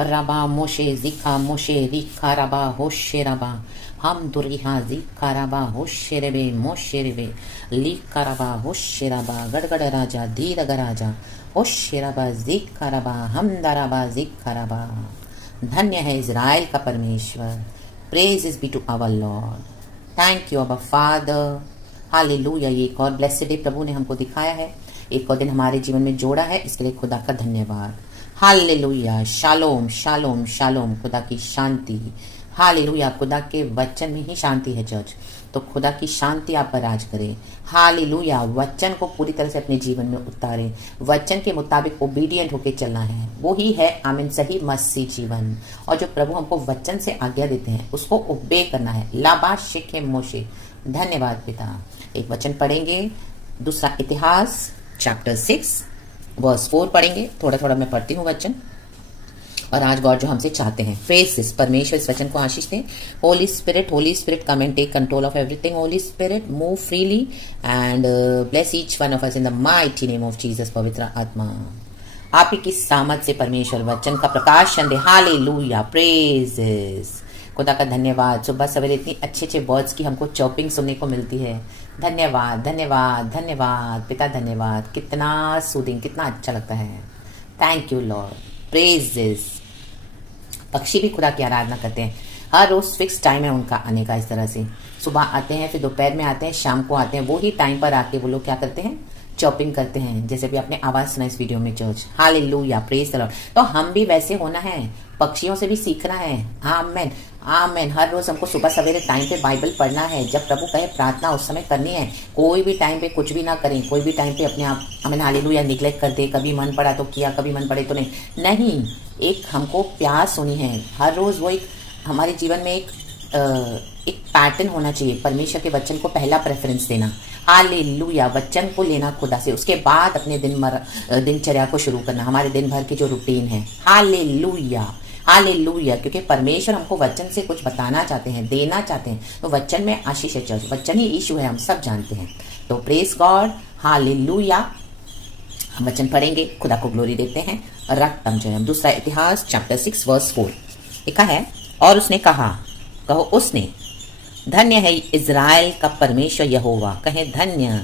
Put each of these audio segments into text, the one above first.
रबा मोशे जिका मोशे रिखा रबा होशे रबा हम दुरिहा जिका रबा होशे रेबे मोशे रेबे लिखा रबा होशे रबा गड़गड़ राजा धीरग राजा होशे रबा जिका रबा हम दरबा जिका रबा। धन्य है इज़राइल का परमेश्वर। Praise is be to our Lord. Thank you Abba father. Hallelujah. ये एक और ब्लेस्ड डे प्रभु ने हमको दिखाया है, एक और दिन हमारे जीवन में जोड़ा है, इसके लिए खुदा का धन्यवाद। हालेलुया। Shalom shalom shalom. खुदा की शांति। हालेलुया। खुदा के वचन में ही शांति है चर्च, तो खुदा की शांति आप पर राज करे। हालेलुया। वचन को पूरी तरह से अपने जीवन में उतारे, वचन के मुताबिक ओबीडियंट होके चलना है, वो ही है आमीन सही मसीह जीवन। और जो प्रभु हमको वचन से आज्ञा देते हैं उसको ओबे करना है। लाबा शिखे मोशे। धन्यवाद पिता। एक वचन पढ़ेंगे, दूसरा इतिहास चैप्टर 6 वर्स 4 पढ़ेंगे। थोड़ा थोड़ा मैं पढ़ती हूँ वचन, और आज गॉड जो हमसे चाहते हैं। प्रेज परमेश्वर इस वचन को आशीष दें। Holy Spirit come and take control of everything. Holy Spirit move freely and bless each one of us in the mighty name of Jesus. पवित्र आत्मा आप ही की सामर्थ से परमेश्वर वचन का प्रकाशन दे। हालेलुया। प्रेज खुदा का धन्यवाद। सुबह सवेरे इतनी अच्छे अच्छे वर्ड्स की हमको चॉपिंग सुनने को मिलती है। धन्यवाद धन्यवाद धन्यवाद पिता, धन्यवाद। कितना सूदिंग, कितना अच्छा लगता है। Thank you Lord. प्रेजेस। पक्षी भी खुदा की आराधना करते हैं, हर रोज फिक्स टाइम है उनका आने का। इस तरह से सुबह आते हैं, फिर दोपहर में आते हैं, शाम को आते हैं। वो ही टाइम पर आके वो लोग क्या करते हैं, चॉपिंग करते हैं, जैसे भी आपने आवाज सुना इस वीडियो में church. Hallelujah. Praise the Lord. तो हम भी वैसे होना है, पक्षियों से भी सीखना है। आमेन आमेन। हर रोज हमको सुबह सवेरे टाइम पे बाइबल पढ़ना है। जब प्रभु कहे प्रार्थना उस समय करनी है। कोई भी टाइम पे कुछ भी ना करें, कोई भी टाइम पे अपने आप आमेन हालेलुया निग्लेक्ट कर दे। कभी मन पड़ा तो किया, कभी मन पड़े तो नहीं। एक हमको प्यास होनी है हर रोज। वो एक हमारे जीवन में एक पैटर्न होना चाहिए। परमेश्वर के वचन को पहला प्रेफरेंस देना। हालेलुया। वचन को लेना खुदा से, उसके बाद अपने दिनचर्या को शुरू करना, हमारे दिन भर की जो रूटीन है। Hallelujah hallelujah. क्योंकि परमेश्वर हमको वचन से कुछ बताना चाहते हैं, देना चाहते हैं। तो वचन में आशीष है चर्च, वचन ही यीशु है, हम सब जानते हैं। तो प्रेज गॉड। हालेलुया। हम वचन पढ़ेंगे, खुदा को ग्लोरी देते हैं। रक्तम जयम। दूसरा इतिहास चैप्टर 6 वर्स 4 लिखा है, और उसने कहा, कहो उसने, धन्य है इज़राइल का परमेश्वर यहोवा। कहे धन्य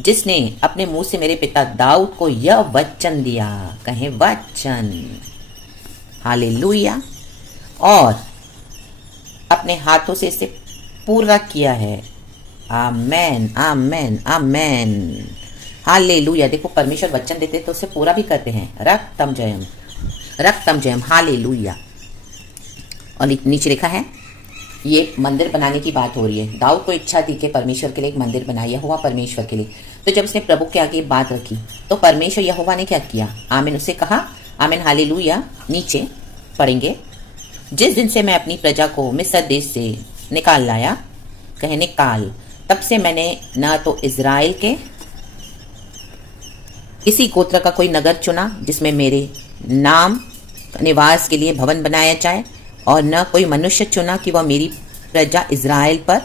जिसने अपने मुंह से मेरे पिता दाऊद को यह वचन दिया। कहे वचन। हालेलुया। और अपने हाथों से इसे पूरा किया है। आमेन आमेन आमेन। हालेलुया। देखो परमेश्वर वचन देते तो उसे पूरा भी करते हैं। रक्तम जयम रक्तम जयम। हालेलुया। और नीचे लिखा है, ये मंदिर बनाने की बात हो रही है। दाऊद को इच्छा थी कि परमेश्वर के लिए एक मंदिर बनाए, यहोवा परमेश्वर के लिए। तो जब उसने प्रभु के आगे बात रखी तो परमेश्वर यहोवा ने क्या किया। आमीन। उसे कहा आमीन हालेलुया। नीचे पढ़ेंगे, जिस दिन से मैं अपनी प्रजा को मिस्र देश से निकाल लाया। कहे निकाल, तब से मैंने न तो इज़राइल के किसी गोत्र का कोई नगर चुना जिसमें मेरे नाम निवास के लिए भवन बनाया जाए, और न कोई मनुष्य चुना कि वह मेरी प्रजा इज़राइल पर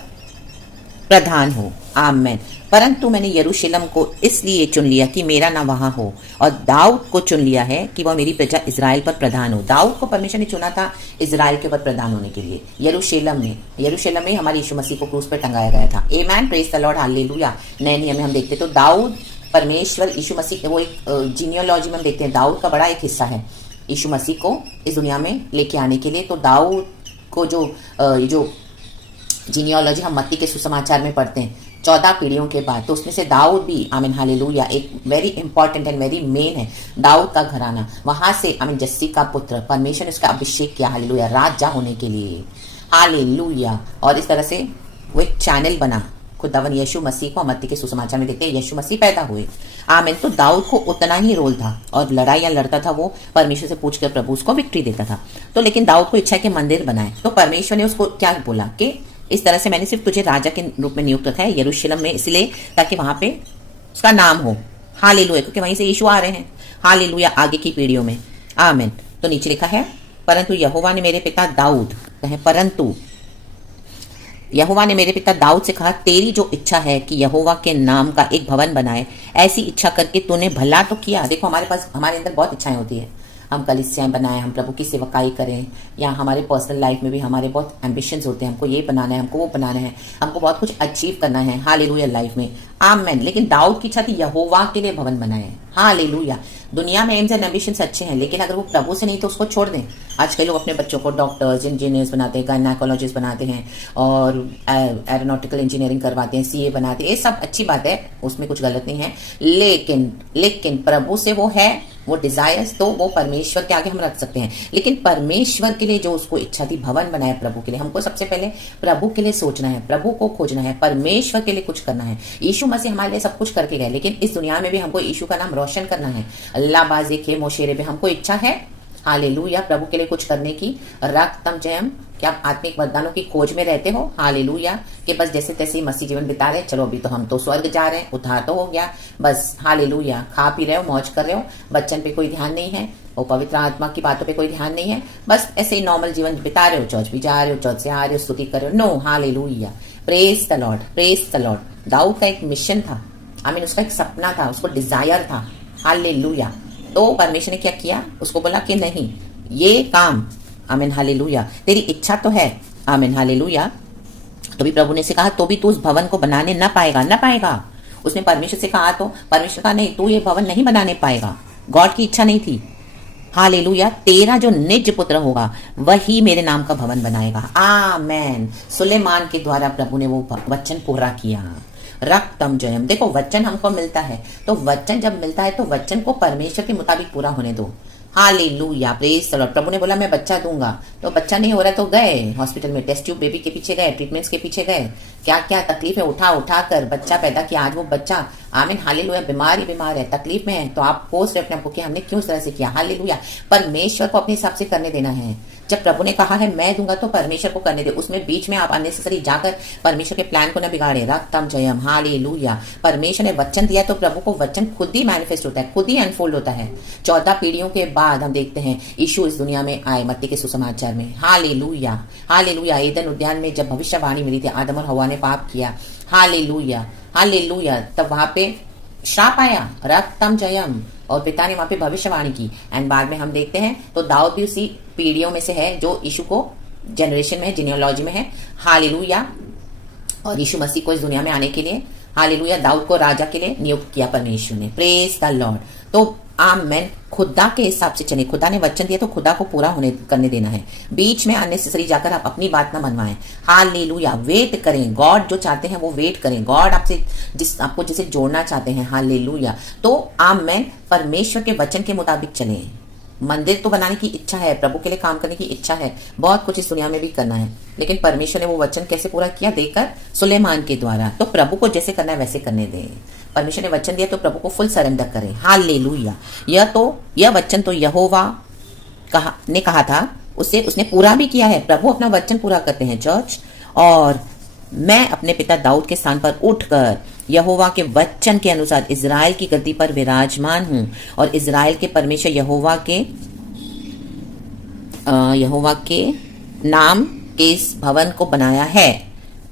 प्रधान हो। आमेन। परंतु मैंने यरूशलेम को इसलिए चुन लिया कि मेरा नाम वहां हो, और दाऊद को चुन लिया है कि वह मेरी प्रजा इज़राइल पर प्रधान हो। दाऊद को परमेश्वर ने चुना था इज़राइल के ऊपर प्रधान होने के लिए। यरूशलेम में हमारे यीशु मसीह को क्रूस पर टंगाया गया था। आमेन। Praise the Lord. हालेलुया। नए नियम में हम देखते तो दाऊद परमेश्वर यीशु मसीह, वो एक जीनियोलॉजी में हम देखते हैं, दाऊद का बड़ा एक हिस्सा है यीशु मसीह को इस दुनिया में लेके आने के लिए। तो दाऊद को जो जीनियोलॉजी हम मत्ती के सुसमाचार में पढ़ते हैं 14 पीढ़ियों के बाद, तो उसमें से दाऊद भी आमीन हालेलुया एक very important and very main है। दाऊद का घराना, वहां से आमीन जस्सी का पुत्र, परमेश्वर ने उसका अभिषेक किया हालेलुया राजा होने के लिए। हालेलुया। और इस तरह से वो एक चैनल बना खुदावन यीशु मसीह को। मत्ती के सुसमाचार में देखते हैं यीशु मसीह पैदा हुए। आमीन। तो दाऊद को उतना ही रोल था, और लड़ाइयां लड़ता था वो, परमेश्वर से पूछकर प्रभु उसको विक्ट्री देता था। तो लेकिन दाऊद को इच्छा है कि मंदिर बनाए, तो परमेश्वर ने उसको क्या बोला कि इस तरह से मैंने सिर्फ तुझे राजा के रूप में नियुक्त रखा है यरूशलेम में, इसलिए ताकि वहां पे उसका नाम हो। हालेलुया। क्योंकि वहीं से यीशु आ रहे हैं। हालेलुया। आगे की पीढ़ियों में। आमीन। तो नीचे लिखा है, परंतु यहोवा ने मेरे पिता दाऊद, कहे परंतु यहोवा ने मेरे पिता दाऊद से कहा, तेरी जो इच्छा है कि यहोवा के नाम का एक भवन बनाए, ऐसी इच्छा करके तूने भला तो किया। देखो हमारे अंदर बहुत इच्छाएं होती है। हम कलीसियाएं बनाएं, हम प्रभु की सेवकाई करें, या हमारे पर्सनल लाइफ में भी हमारे बहुत एम्बिशंस होते हैं, हमको ये बनाना है, हमको वो बनाना है, हमको बहुत कुछ अचीव करना है हालेलुया लाइफ में। आमेन। लेकिन दाऊद की इच्छा थी यहोवा के लिए भवन बनाए। हालेलुया। दुनिया में एम्स एंड एम्बिशंस अच्छे हैं, लेकिन अगर वो प्रभु से नहीं तो उसको छोड़ दें। आज कई लोग अपने बच्चों को डॉक्टर्स, इंजीनियर्स बनाते हैं, गायनेकोलॉजिस्ट बनाते हैं, और एरोनॉटिकल इंजीनियरिंग करवाते हैं, सीए बनाते हैं। ये सब अच्छी बात है, उसमें कुछ गलत नहीं है, लेकिन प्रभु से वो है, वो डिजायर्स, तो वो परमेश्वर के आगे हम रख सकते हैं। लेकिन परमेश्वर के लिए जो उसको इच्छा थी भवन बनाए प्रभु के लिए, हमको सबसे पहले प्रभु के लिए सोचना है, प्रभु को खोजना है, परमेश्वर के लिए कुछ करना है। यीशु मसीह हमारे लिए सब कुछ करके गए, लेकिन इस दुनिया में भी हमको यीशु का नाम रोशन करना है। अल्लाह बाजे के मोशेरे पे हमको इच्छा है हालेलुया प्रभु के लिए कुछ करने की। रक्तम जयम। क्या आप आत्मिक वरदानों की खोज में रहते हो हालेलुया, कि बस जैसे तैसे ही मसीह जीवन बिता रहे, चलो अभी तो हम तो स्वर्ग जा रहे हैं, उद्धार तो हो गया, बस हालेलुया, खा पी रहे हो, मौज कर रहे हो, बच्चन पे कोई ध्यान नहीं है, और पवित्र आत्मा की बातों पे कोई ध्यान नहीं है, बस ऐसे ही नॉर्मल जीवन बिता रहे हो, चर्च भी जा रहे हो, चर्च से आ रहे हो, स्तुति कर रहे हो। No hallelujah, praise the Lord, praise the Lord. दाऊद का एक मिशन था, आमीन, उसका एक सपना था, उसको डिजायर था हालेलुया। तो परमेश्वर ने क्या किया, उसको बोला कि नहीं ये काम, आमीन हालेलुया, तेरी इच्छा तो है, आमीन हालेलुया। तो भी प्रभु ने से कहा तो भी तू उस भवन को बनाने ना पाएगा। उसने परमेश्वर से कहा तो परमेश्वर कहा नहीं, तू ये भवन नहीं बनाने पाएगा। गॉड की इच्छा नहीं थी हालेलुया। तेरा जो निज पुत्र होगा वही मेरे नाम का भवन बनाएगा। आमेन। सुलेमान के द्वारा प्रभु ने वो वचन पूरा किया। रक्तम जयम। देखो वचन हमको मिलता है, तो वचन जब मिलता है तो वचन को परमेश्वर के मुताबिक पूरा होने दो। हालेलुया, प्रेज द लॉर्ड। प्रभु ने बोला मैं बच्चा दूंगा, तो बच्चा नहीं हो रहा तो गए हॉस्पिटल में, टेस्ट ट्यूब बेबी के पीछे गए, ट्रीटमेंट्स के पीछे गए, क्या क्या तकलीफें उठा कर बच्चा पैदा किया। आज वो बच्चा आमीन हालेलुया बीमार है, तकलीफ में है, तो आप पोस्ट रहे अपने आपको कि हमने क्यों इस तरह से किया। हालेलुया। परमेश्वर को अपने हिसाब से करने देना है। जब प्रभु ने कहा है मैं दूंगा तो परमेश्वर को करने दे, उसमें बीच में आप अननेसेसरी जाकर परमेश्वर के प्लान को न बिगाड़े। रक्तम जयम हालेलुया। परमेश्वर ने वचन दिया तो प्रभु को वचन खुद ही मैनिफेस्ट होता है, खुद ही अनफोल्ड होता है। 14 पीढ़ियों के बाद हम देखते हैं यीशु इस दुनिया में आए मत्ती के सुसमाचार में। Hallelujah, hallelujah. ईदन उद्यान में जब भविष्यवाणी मिली थी, आदम और हवा ने पाप किया, हालेलुया हालेलुया, तब वहां पे श्राप आया, रक्तम जयम, और पिता ने वहां पे भविष्यवाणी की। एंड बाद में हम देखते हैं तो दाऊद भी उसी पीढ़ियों में से है जो यीशु को जनरेशन में है, जीनियोलॉजी में है। हालेलुया। और यीशु मसीह को इस दुनिया में आने के लिए हालेलुया दाऊद को राजा के लिए नियुक्त किया परमेश्वर ने। Praise the Lord. तो आमेन। खुदा के हिसाब से चले, खुदा ने वचन दिया तो खुदा को पूरा होने करने देना है। बीच में अननेसेसरी जाकर आप अपनी बात ना मनवाएं। हालेलुया। वेट करें, गॉड जो चाहते हैं वो वेट करें। गॉड आपसे आपको जिसे जोड़ना चाहते हैं हालेलुया, तो आमेन, परमेश्वर के वचन के मुताबिक चलें। मंदिर तो बनाने की इच्छा है, प्रभु के लिए काम करने की इच्छा है, बहुत कुछ इस दुनिया में भी करना है, लेकिन परमेश्वर ने वो वचन कैसे पूरा किया देखकर सुलेमान के द्वारा। तो प्रभु को जैसे करना है वैसे करने दें। परमेश्वर ने वचन दिया तो प्रभु को फुल सरेंडर करें। हालेलुया। यह वचन तो यहोवा ने कहा था, उसने पूरा भी किया है। प्रभु अपना वचन पूरा करते हैं चर्च। और मैं अपने पिता दाऊद के स्थान पर उठकर यहोवा के वचन के अनुसार इज़राइल की गद्दी पर विराजमान हूं, और इज़राइल के परमेश्वर यहोवा के नाम के इस भवन को बनाया है।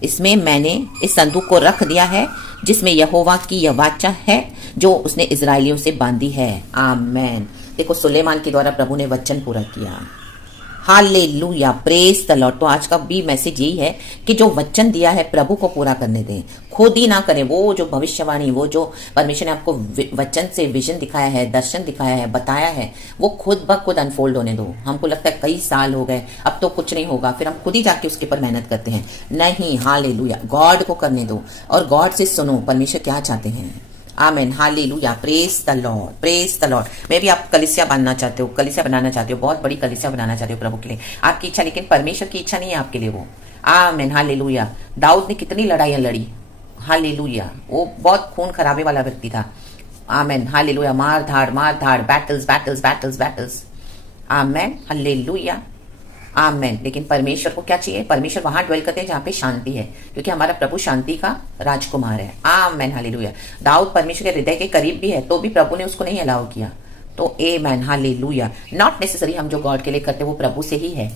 इसमें मैंने इस संदूक को रख दिया है जिसमें यहोवा की यह वाचा है जो उसने इज़राइलियों से बांधी है। आमेन। देखो सुलेमान के द्वारा प्रभु ने वचन पूरा किया। Hallelujah, praise the Lord. तो आज का भी मैसेज यही है कि जो वचन दिया है प्रभु को पूरा करने दें, खुद ही ना करें। वो जो भविष्यवाणी, वो जो परमेश्वर ने आपको वचन से विजन दिखाया है, दर्शन दिखाया है, बताया है, वो खुद ब खुद अनफोल्ड होने दो। हमको लगता है कई साल हो गए अब तो कुछ नहीं होगा, फिर हम खुद ही जाके उसके ऊपर मेहनत करते हैं। नहीं, हालेलुया, गॉड को करने दो और गॉड से सुनो परमेश्वर क्या चाहते हैं। आमेन, हालेलुया, praise the Lord, praise the Lord. मे भी आप कलीसिया बनना चाहते हो, कलीसिया बनाना चाहते हो, बहुत बड़ी कलीसिया बनाना चाहते हो प्रभु के लिए, आपकी इच्छा, लेकिन परमेश्वर की इच्छा नहीं है आपके लिए वो। आमेन, हालेलुया। दाऊद ने कितनी लड़ाइयां लड़ी, हालेलुया, वो बहुत खून खराबे वाला व्यक्ति था। आमेन, हालेलुया, मार धाड़, बैटल्स। आमेन, हालेलुया, आमेन। लेकिन परमेश्वर को क्या चाहिए? परमेश्वर वहां ड्वेल करते हैं जहां पे शांति है, क्योंकि हमारा प्रभु शांति का राजकुमार है। आमेन, हालेलुया। दाऊद परमेश्वर के हृदय के करीब भी है, तो भी प्रभु ने उसको नहीं अलाउ किया। तो आमेन, हालेलुया। नॉट नेसेसरी हम जो गॉड के लिए करते हैं वो प्रभु से ही है।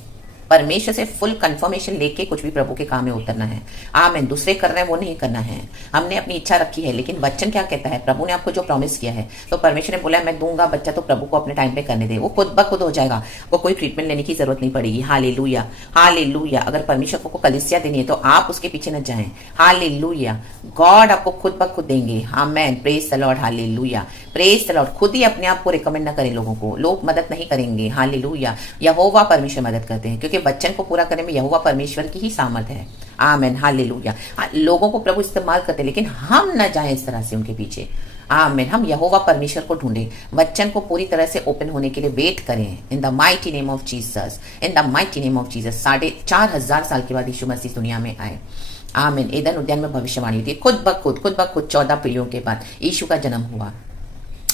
परमेश्वर से फुल कंफर्मेशन लेके कुछ भी प्रभु के काम में उतरना है। आमीन। दूसरे कर रहे हैं वो नहीं करना है। हमने अपनी इच्छा रखी है, लेकिन वचन क्या कहता है? प्रभु ने आपको जो प्रॉमिस किया है, तो परमेश्वर ने बोला मैं दूंगा बच्चा, तो प्रभु को अपने टाइम पे करने दे, वो खुद ब खुद हो जाएगा। वो कोई ट्रीटमेंट लेने की जरूरत नहीं पड़ेगी। Hallelujah, hallelujah. अगर परमेश्वर को कलीसिया देनी है तो आप उसके पीछे न जाएं। हालेलुया। गॉड आपको खुद ब खुद देंगे। आमेन। Praise the Lord. हालेलुया। Praise the Lord. खुद ही अपने आप को रिकमेंड न करें लोगों को, लोग मदद नहीं करेंगे। हालेलुया। यहोवा परमेश्वर मदद करते हैं, क्योंकि वचन को पूरा करने में यहोवा परमेश्वर की ही सामर्थ है। आमेन। हालेलुया। लोगों को प्रभु इस्तेमाल करते हैं, लेकिन हम न जाएं इस तरह से उनके पीछे। आमीन। हम यहोवा परमेश्वर को ढूंढें, वचन को पूरी तरह से ओपन होने के लिए वेट करें। इन the mighty name of Jesus, in the mighty name of Jesus. 4,500 साल के बाद यीशु मसीह दुनिया में आए। आमीन। एदन उद्यान में भविष्यवाणी हुई थी, खुद ब खुद 14 पीढ़ियों के बाद यीशु का जन्म हुआ।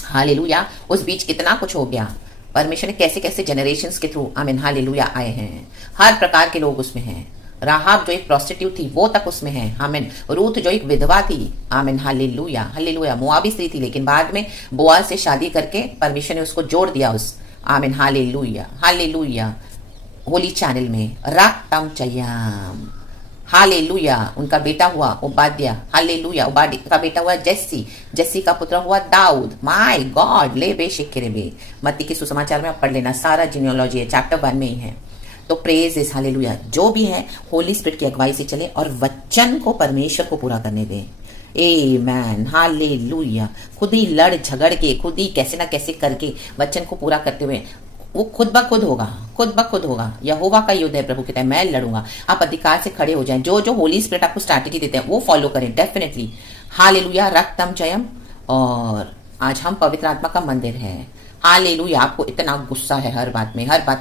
हालेलुया। उस बीच कितना कुछ हो गया। परमेश्वर ने कैसे कैसे जनरेशंस के थ्रू, आमीन, हालेलुया, आए हैं। हर प्रकार के लोग उसमें हैं। राहाब जो एक प्रोस्टिट्यूट थी वो तक उसमें है। आमीन। रूथ जो एक विधवा थी, आमीन, हालेलुया, हालेलुया, मोआबी स्त्री थी, लेकिन बाद में बोआज से शादी करके परमेश्वर ने उसको जोड़ दिया उस, आमीन, हालेलुया, हालेलुया, होली चैनल में। रक्तम चयम, हालेलुया। उनका बेटा हुआ ओबाद्या, हालेलुया। ओबाद्या का बेटा हुआ जेस्सी, जेस्सी का पुत्र हुआ दाऊद। माय गॉड, ले बे शिक्रे बे। मत्ती के सुसमाचार में आप पढ़ लेना, सारा जीनियोलॉजी है, चैप्टर 1 में ही है। तो प्रेज इज, हालेलुया। जो भी है होली स्पिरिट की अगुवाई से चले और वचन को परमेश्वर को पूरा करने दें। आमेन, हालेलुया। खुद ही लड़ झगड़ के, खुद ही कैसे ना कैसे करके वचन को पूरा करते हुए वो खुद ब खुद होगा, खुद ब खुद होगा। यहोवा का युद्ध है, प्रभु कहता है मैं लड़ूंगा। आप अधिकार से खड़े हो जाएं। जो जो होली स्पिरिट आपको स्ट्रैटेजी देते हैं वो फॉलो करें डेफिनेटली। हालेलुया। रक्तम जयम। और आज हम पवित्र आत्मा का मंदिर है। हालेलुया। आपको इतना गुस्सा है, हर बात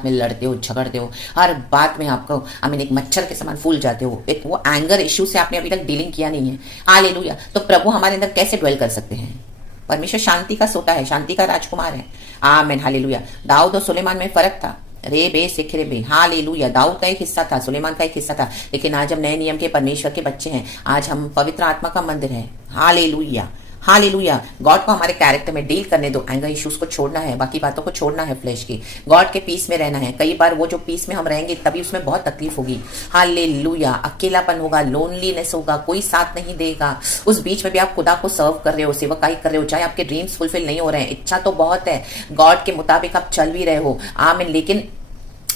में लड़ते हो, झगड़ते हो, हर बात में आपको आमीन एक मच्छर के समान फूल जाते हो। एक वो एंगर इश्यू से आपने अभी तक डीलिंग किया नहीं है। हालेलुया। तो प्रभु हमारे अंदर कैसे ड्वेल कर सकते हैं? परमेश्वर शांति का सोता है, शांति का राजकुमार है। आमीन, हालेलुया। दाऊद और सुलेमान में फर्क था। रे बे सिखरे बे, हालेलुया। दाऊद का एक हिस्सा था, सुलेमान का एक हिस्सा था, लेकिन आज हम नए नियम के परमेश्वर के बच्चे हैं। आज हम पवित्र आत्मा का मंदिर है। Hallelujah, hallelujah. गॉड को हमारे कैरेक्टर में डील करने दो। एंगर इश्यूज को छोड़ना है, बाकी बातों को छोड़ना है, फ्लैश की। गॉड के पीस में रहना है। कई बार वो जो पीस में हम रहेंगे तभी उसमें बहुत तकलीफ होगी। हालेलुया। अकेलापन होगा, लोनलीनेस होगा, कोई साथ नहीं देगा। उस बीच में भी आप खुदा को सर्व कर रहे हो, सेवकाई कर रहे हो, चाहे आपके ड्रीम्स फुलफिल नहीं हो रहे हैं, इच्छा तो बहुत है, गॉड के मुताबिक आप चल भी रहे हो, आमीन, लेकिन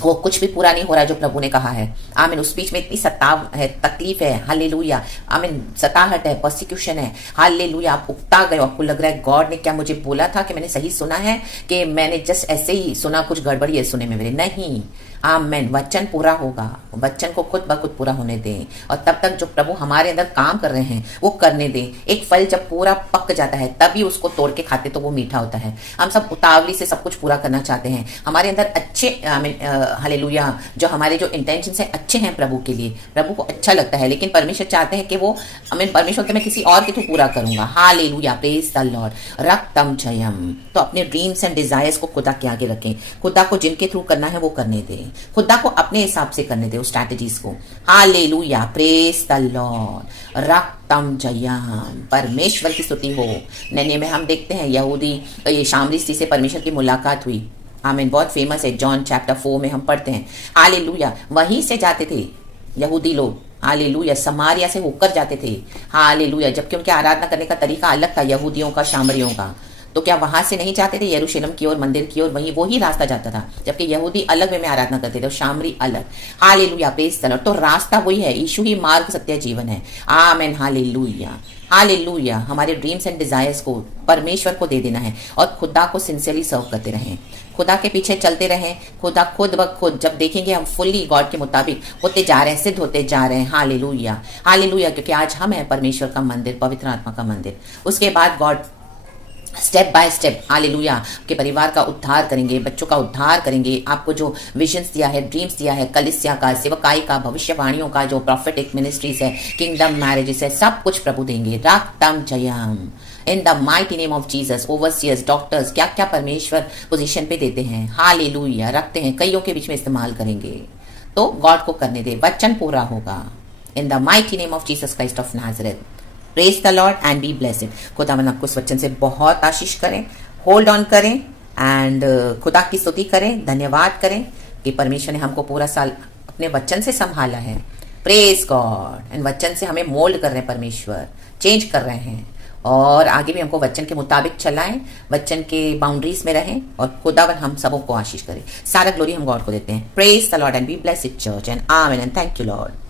वो कुछ भी पूरा नहीं हो रहा है जो प्रभु ने कहा है। आमीन। उस बीच में इतनी सताव है, तकलीफ है, हालेलुया, आमीन, सताहट है, परसिक्यूशन है, हालेलुया। आप उकता गए, आपको लग रहा है गॉड ने क्या मुझे बोला था, कि मैंने सही सुना है, कि मैंने जस्ट ऐसे ही सुना, कुछ गड़बड़ी है सुने में मेरे। नहीं, आमीन। वचन पूरा होगा। वचन को खुद ब खुद पूरा होने दें, और तब तक जो प्रभु हमारे अंदर काम कर रहे हैं वो करने दें। एक फल जब पूरा पक जाता है तभी उसको तोड़ के खाते तो वो मीठा होता है। हम सब उतावली से सब कुछ पूरा करना चाहते हैं। हमारे अंदर अच्छे, आमीन, हालेलुया, जो हमारे जो इंटेंशन है अच्छे हैं प्रभु के लिए, प्रभु को अच्छा लगता है, लेकिन परमेश्वर चाहते हैं कि वो, आमीन, परमेश्वर के मैं किसी और के थ्रू पूरा करूंगा। हालेलुया। Praise the Lord. रक्तम जयम। तो अपने ड्रीम्स एंड डिजायर्स को खुदा के आगे रखें। खुदा को जिनके थ्रू करना है वो करने दें, खुदा को अपने हिसाब से करने दे उस स्ट्रैटेजीज को। हालेलुया। Praise the Lord. रक्तम जयम। परमेश्वर की स्तुति हो। नन्हे में हम देखते हैं यहूदी, ये शामरी स्त्री से परमेश्वर की मुलाकात हुई। आमीन। बहुत फेमस है, जॉन चैप्टर 4 में हम पढ़ते हैं। हालेलुया। वहीं से जाते थे यहूदी लोग, हालेलुया, समारिया से होकर जाते थे। हालेलुया। जबकि उनके आराधना करने का तरीका अलग था यहूदियों का, शामरियों का। तो क्या वहां से नहीं जाते थे यरूशलेम की ओर, मंदिर की ओर? वहीं वो ही रास्ता जाता था, जबकि यहूदी अलग वे में आराधना करते थे और शामरी अलग। हालेलुया। Praise the Lord. तो रास्ता वही है, यीशु ही मार्ग, सत्य, जीवन है। आमीन। Hallelujah, hallelujah. हमारे ड्रीम्स एंड डिजायर्स को परमेश्वर को दे देना है और खुदा को सिंसियरली सर्व करते रहें, खुदा के पीछे चलते रहें। खुदा खुद ब खुद, जब देखेंगे हम फुल्ली गॉड के मुताबिक होते जा रहे हैं, सिद्ध होते जा रहे हैं। Hallelujah, hallelujah. क्योंकि आज हम हैं परमेश्वर का मंदिर, पवित्र आत्मा का मंदिर। उसके बाद God step by step, hallelujah, आपके परिवार का उद्धार करेंगे, बच्चों का उद्धार करेंगे। आपको जो विजन्स दिया है, ड्रीम्स दिया है, कलिसिया का, सेवकाई का, भविष्यवाणियों का, जो प्रॉफिटिक मिनिस्ट्रीज है, किंगडम मैरिजेस है, सब कुछ प्रभु देंगे। रक्तम जयम। In the mighty name of Jesus. Overseers, doctors, क्या क्या परमेश्वर पोजीशन पे देते हैं, हालेलुया, रखते हैं, कईयों के बीच में इस्तेमाल करेंगे। तो गॉड को करने दे, वचन पूरा होगा। इन the mighty name of Jesus Christ of Nazareth. Praise the Lord and be blessed. खुदावन आपको इस वचन से बहुत आशीष करें। होल्ड ऑन करें एंड खुदा की स्तुति करें, धन्यवाद करें कि परमेश्वर ने हमको पूरा साल अपने वचन से संभाला है। Praise God. एंड वचन से हमें मोल्ड कर रहे हैं परमेश्वर, चेंज कर रहे हैं, और आगे भी हमको वचन के मुताबिक चलाएं, वचन के बाउंड्रीज में रहें, और खुदावन हम सबों को आशीष करें। सारा ग्लोरी हम गॉड को देते हैं। Praise the Lord and be blessed church and amen and thank you Lord.